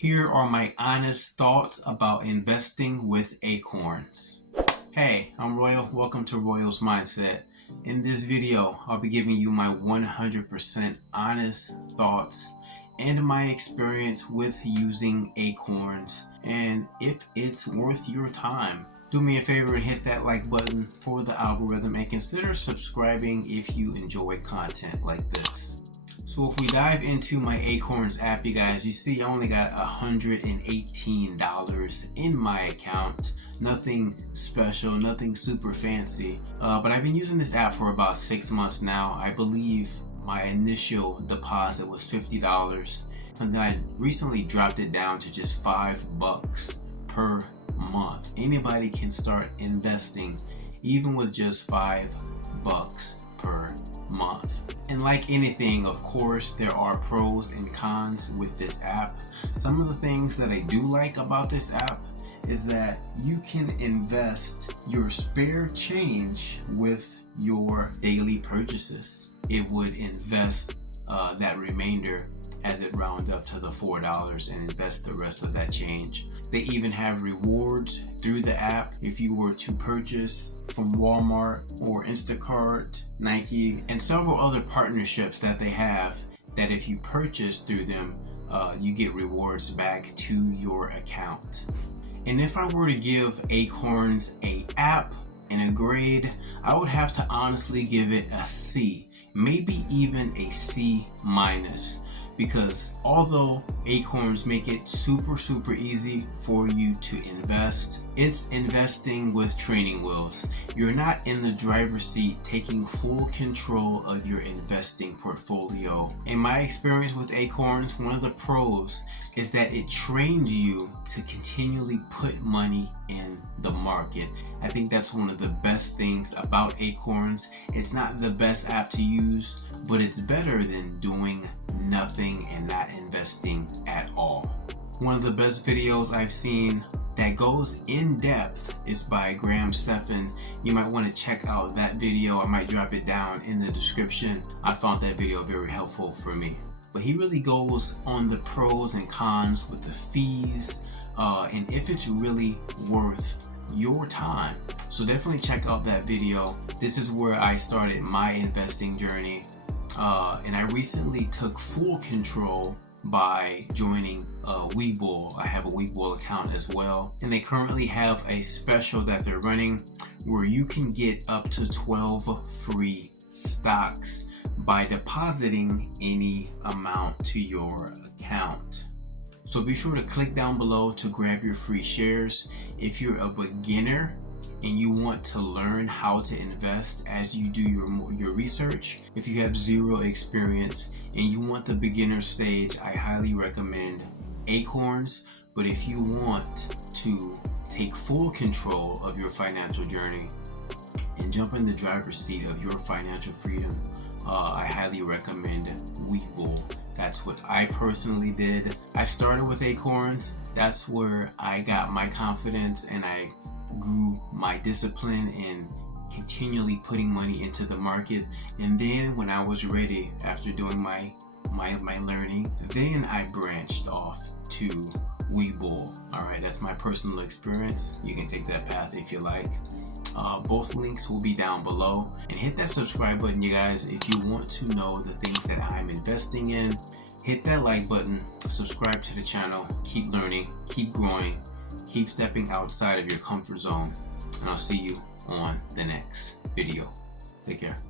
Here are my honest thoughts about investing with Acorns. Hey, I'm Royal. Welcome to Royal's Mindset. In this video, I'll be giving you my 100% honest thoughts and my experience with using Acorns and if it's worth your time. Do me a favor and hit that like button for the algorithm and consider subscribing if you enjoy content like this. So if we dive into my Acorns app, you guys, you see I only got $118 in my account. Nothing special, nothing super fancy. But I've been using this app for about 6 months now. I believe my initial deposit was $50. And then I recently dropped it down to just $5 per month. Anybody can start investing even with just $5 per month. And like anything, of course, there are pros and cons with this app. Some of the things that I do like about this app is that you can invest your spare change with your daily purchases. It would invest that remainder as it rounds up to the $4 and invest the rest of that change. They even have rewards through the app if you were to purchase from Walmart or Instacart, Nike, and several other partnerships that they have that if you purchase through them, you get rewards back to your account. And if I were to give Acorns an app and a grade, I would have to honestly give it a C, maybe even a C-, because although Acorns make it super easy for you to invest, it's investing with training wheels. You're not in the driver's seat taking full control of your investing portfolio. In my experience with Acorns, one of the pros is that it trains you to continually put money in the market. I think that's one of the best things about Acorns. It's not the best app to use, but it's better than doing nothing and not investing at all. One of the best videos I've seen that goes in depth is by Graham Stephan. You might want to check out that video. I might drop it down in the description. I found that video very helpful for me. But he really goes on the pros and cons with the fees and if it's really worth your time. So definitely check out that video. This is where I started my investing journey. And I recently took full control by joining Webull. I have a Webull account as well. And they currently have a special that they're running where you can get up to 12 free stocks by depositing any amount to your account. So be sure to click down below to grab your free shares. If you're a beginner and you want to learn how to invest as you do your research, if you have zero experience and you want the beginner stage, I highly recommend Acorns. But if you want to take full control of your financial journey and jump in the driver's seat of your financial freedom, I highly recommend Webull. That's what I personally did. I started with Acorns. That's where I got my confidence and I grew my discipline in continually putting money into the market. And then when I was ready, after doing my learning, then I branched off to Webull. All right, that's my personal experience. You can take that path if you like. Both links will be down below, and hit that subscribe button, you guys, if you want to know the things that I'm investing in. Hit that like button, subscribe to the channel, keep learning, keep growing, keep stepping outside of your comfort zone, and I'll see you on the next video. Take care.